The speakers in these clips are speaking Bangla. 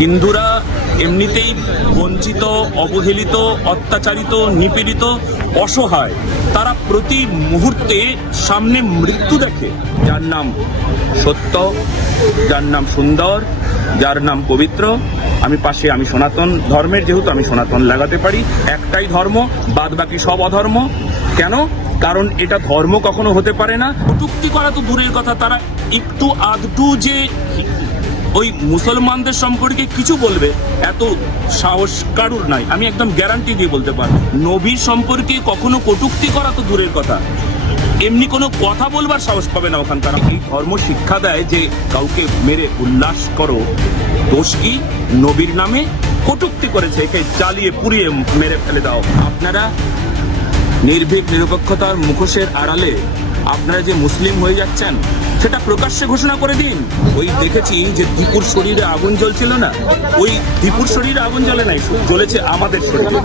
হিন্দুরা এমনিতেই বঞ্চিত, অবহেলিত, অত্যাচারিত, নিপীড়িত, অসহায়। তারা প্রতি মুহূর্তে সামনে মৃত্যু দেখে। যার নাম সত্য, যার নাম সুন্দর, যার নাম পবিত্র, আমি পাশে, আমি সনাতন ধর্মের, যেহেতু আমি সনাতন লাগাতে পারি। একটাই ধর্ম, বাদ বাকি সব অধর্ম। কেন? কারণ এটা ধর্ম কখনো হতে পারে না। কটূক্তি করা তো দূরের কথা, তারা একটু আধটু যে ওই মুসলমানদের সম্পর্কে কিছু বলবে এত সাহস কারুর নাই। আমি একদম গ্যারান্টি দিয়ে বলতে পারি, নবীর সম্পর্কে কখনো কটূক্তি করা তো দূরের কথা, এমনি কোনো কথা বলবার সাহস পাবে না ওখানকার। এই ধর্ম শিক্ষা দেয় যে কাউকে মেরে উল্লাস করো, দোষ কি? নবীর নামে কটূক্তি করেছে, একে জ্বালিয়ে পুড়িয়ে মেরে ফেলে দাও। আপনারা নির্ভীক নিরপেক্ষতার মুখোশের আড়ালে আপনারা যে মুসলিম হয়ে যাচ্ছেন সেটা প্রকাশ্যে ঘোষণা করে দিন। ওই দেখেছি যে দীপুর শরীরে আগুন জ্বলছিল না, ওই দীপুর শরীরে আগুন জ্বলে নাই, জ্বলেছে আমাদের শরীরে।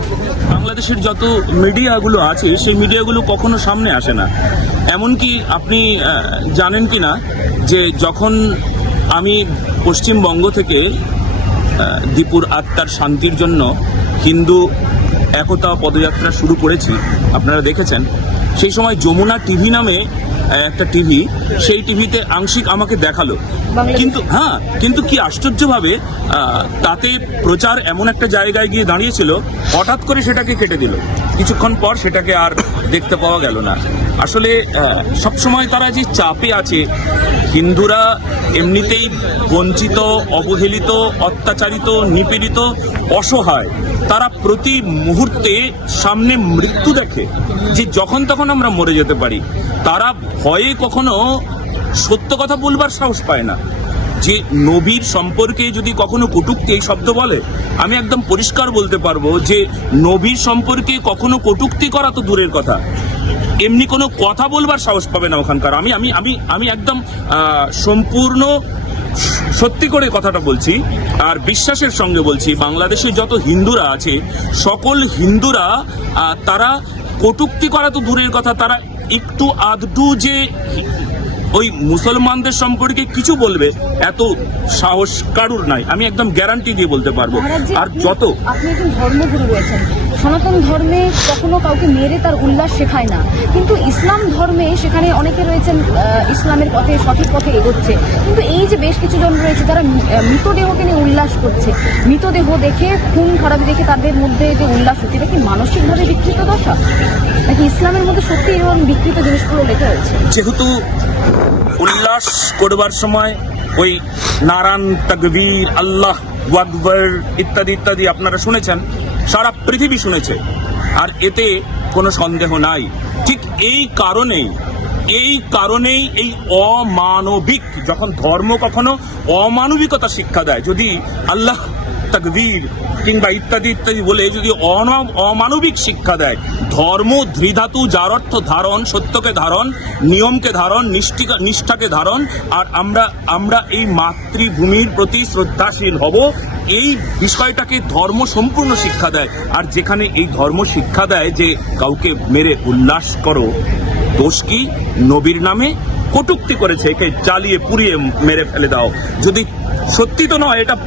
বাংলাদেশের যত মিডিয়াগুলো আছে সেই মিডিয়াগুলো কখনো সামনে আসে না। এমনকি আপনি জানেন কি না যে যখন আমি পশ্চিমবঙ্গ থেকে দীপুর আত্মার শান্তির জন্য হিন্দু একতা পদযাত্রা শুরু করেছি, আপনারা দেখেছেন, সেই সময় যমুনা টিভি নামে একটা টিভি, সেই টিভিতে আংশিক আমাকে দেখালো। কিন্তু কি আশ্চর্যভাবে তাতে প্রচার এমন একটা জায়গায় গিয়ে দাঁড়িয়েছিল, হঠাৎ করে সেটাকে কেটে দিল। কিছুক্ষণ পর সেটাকে আর দেখতে পাওয়া গেল না। আসলে সবসময় তারা যে চাপে আছে, হিন্দুরা এমনিতেই বঞ্চিত, অবহেলিত, অত্যাচারিত, নিপীড়িত, অসহায়। তারা প্রতি মুহূর্তে সামনে মৃত্যু দেখে যে যখন তখন আমরা মরে যেতে পারি। তারা ভয়ে কখনো সত্য কথা বলবার সাহস পায় না। যে নবীর সম্পর্কে যদি কখনো কটূক্তি এই শব্দ বলে, আমি একদম পরিষ্কার বলতে পারবো যে নবীর সম্পর্কে কখনো কটূক্তি করা তো দূরের কথা, এমনি কোনো কথা বলবার সাহস পাবে না ওখানকার। আমি আমি আমি আমি একদম সম্পূর্ণ সত্যি করে কথাটা বলছি আর বিশ্বাসের সঙ্গে বলছি। বাংলাদেশে যত হিন্দুরা আছে সকল হিন্দুরা তারা কটূক্তি করা তো দূরের কথা, তারা একটু আধটু যে ওই মুসলমানদের সম্পর্কে কিছু বলবে এত সাহস কারুর নাই। আমি একদম গ্যারান্টি দিয়ে বলতে পারবো। আর যত আপনি একজন ধর্মগুরু রয়েছেন, সনাতন ধর্মে কখনো কাউকে মেরে তার উল্লাস শেখায় না, কিন্তু ইসলাম ধর্মে সেখানে অনেকে রয়েছেন ইসলামের পথে, সঠিক পথে এগোচ্ছে, কিন্তু এই যে বেশ কিছু জন রয়েছে তারা মৃতদেহকে নিয়ে উল্লাস করছে, মৃতদেহ দেখে, খুন খারাপি দেখে তাদের মধ্যে যে উল্লাস হচ্ছে, এটা কি মানসিকভাবে বিকৃত দশা, নাকি ইসলামের মধ্যে সত্যি এরকম বিকৃত জিনিসগুলো লেখা হয়েছে? যেহেতু উল্লাস করবার সময় ওই নারান, তাকবীর, আল্লাহ আকবার ইত্যাদি ইত্যাদি আপনারা শুনেছেন, সারা পৃথিবী শুনেছে, আর এতে কোনো সন্দেহ নাই। ঠিক এই কারণেই এই অমানবিক, যখন ধর্ম কখনো অমানবিকতা শিক্ষা দেয়, যদি আল্লাহ তাকবীর কিংবা ইত্যাদি ইত্যাদি বলে যদি অমানবিক শিক্ষা দেয়, ধর্ম ধৃধাতু, যার অর্থ ধারণ, সত্যকে ধারণ, নিয়মকে ধারণ, নিষ্ঠাকে ধারণ, আর আমরা এই মাতৃভূমির প্রতি শ্রদ্ধাশীল হব, এই বিষয়টাকে ধর্ম সম্পূর্ণ শিক্ষা দেয়। আর যেখানে এই ধর্ম শিক্ষা দেয় যে কাউকে মেরে উল্লাস করো, দোষ কি? নবীর নামে কটূক্তি করেছে, একে জ্বালিয়ে পুড়িয়ে মেরে ফেলে দাও। যদি সত্যি তো নয়, এটা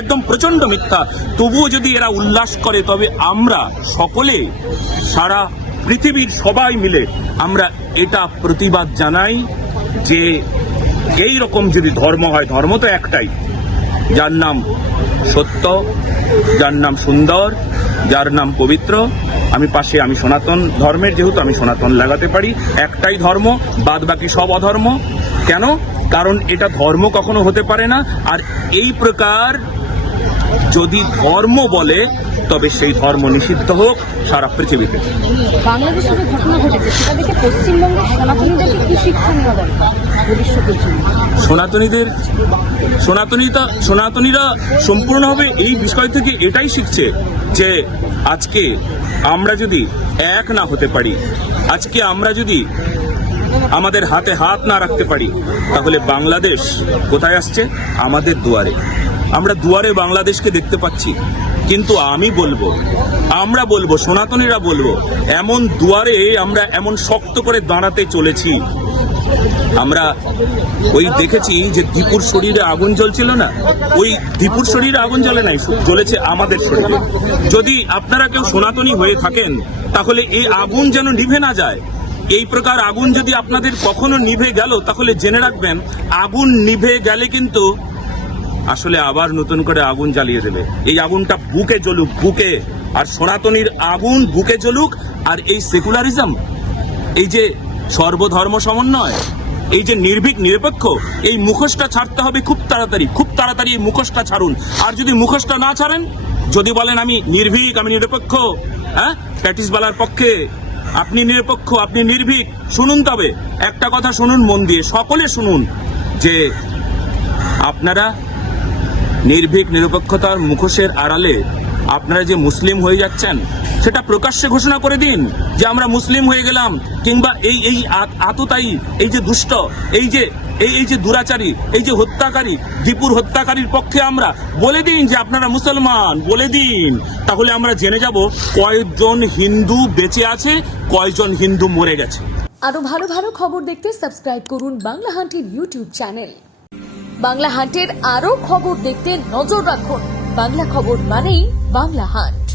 একদম প্রচন্ড মিথ্যা, তবুও যদি এরা উল্লাস করে, তবে আমরা সকলে, সারা পৃথিবীর সবাই মিলে আমরা এটা প্রতিবাদ জানাই যে এই রকম যদি ধর্ম হয়, ধর্ম তো একটাই, যার নাম সত্য, যার নাম সুন্দর, যার নাম পবিত্র, আমি পাশে, আমি সনাতন ধর্মের, যেহেতু আমি সনাতন লাগাতে পারি। একটাই ধর্ম, বাদ বাকি সব অধর্ম। কেন? কারণ এটা ধর্ম কখনো হতে পারে না। আর এই প্রকার যদি ধর্ম বলে, তবে সেই ধর্ম নিষিদ্ধ হোক সারা পৃথিবীতে। বাংলাদেশে যে ঘটনা ঘটেছে সেটা দেখে পশ্চিমবঙ্গের সনাতনীদেরকে কি শিক্ষা নেওয়া দরকার ভবিষ্যতের জন্য? সনাতনীরা সম্পূর্ণভাবে এই বিষয় থেকে এটাই শিখছে যে আজকে আমরা যদি এক না হতে পারি, আজকে আমরা যদি আমাদের হাতে হাত না রাখতে পারি, তাহলে বাংলাদেশ কোথায় আসছে? আমাদের দুয়ারে। আমরা দুয়ারে বাংলাদেশকে দেখতে পাচ্ছি, কিন্তু আমরা বলবো, সনাতনীরা বলবো, এমন দুয়ারে আমরা এমন শক্ত করে দাঁড়াতে চলেছি আমরা ওই দেখেছি যে দীপুর শরীরে আগুন জ্বলছিল না, ওই দীপুর শরীরে আগুন জ্বলে নাই, জ্বলেছে আমাদের শরীরে। যদি আপনারা কেউ সনাতনী হয়ে থাকেন তাহলে এই আগুন যেন নিভে না যায়। এই প্রকার আগুন যদি আপনাদের কখনো নিভে গেল তাহলে জেনে রাখবেন, আগুন নিভে গেলে কিন্তু আসলে আবার নতুন করে আগুন জ্বালিয়ে দেবে। এই আগুনটা বুকে জ্বলুক, বুকে। আর সনাতনীর আগুন বুকে জ্বলুক। আর এই সেকুলারিজম, এই যে সর্বধর্ম সমন্বয়, এই যে নির্ভীক নিরপেক্ষ, এই মুখোশটা ছাড়তে হবে খুব তাড়াতাড়ি, খুব তাড়াতাড়ি এই মুখোশটা ছাড়ুন। আর যদি মুখোশটা না ছাড়েন, যদি বলেন আমি নির্ভীক, আমি নিরপেক্ষ, হ্যাঁ, প্যাটিসওয়ালার পক্ষে, আপনি নিরপেক্ষ, আপনি নির্ভীক, শুনুন। তবে একটা কথা শুনুন মন দিয়ে, সকলে শুনুন, যে আপনারা নির্ভীক নিরপেক্ষতার মুখোশের আড়ালে আপনারা যে মুসলিম হয়ে যাচ্ছেন, সেটা প্রকাশ্যে ঘোষণা করে দিন যে আমরা মুসলিম হয়ে গেলাম। কিংবা এই আততায়ী, এই যে দুষ্ট, এই যে দুরাচারী, এই যে হত্যাকারী, দীপুর হত্যাকারীর পক্ষে আমরা বলে দিন যে আপনারা মুসলমান, বলে দিন। তাহলে আমরা জেনে যাব কয়জন হিন্দু বেঁচে আছে, কয়জন হিন্দু মরে গেছে। আরো ভালো ভালো খবর দেখতে সাবস্ক্রাইব করুন বাংলা হান্টের ইউটিউব চ্যানেল। বাংলা হান্টের আরো খবর দেখতে নজর রাখুন। বাংলা খবর মানেই বাংলা হান্ট।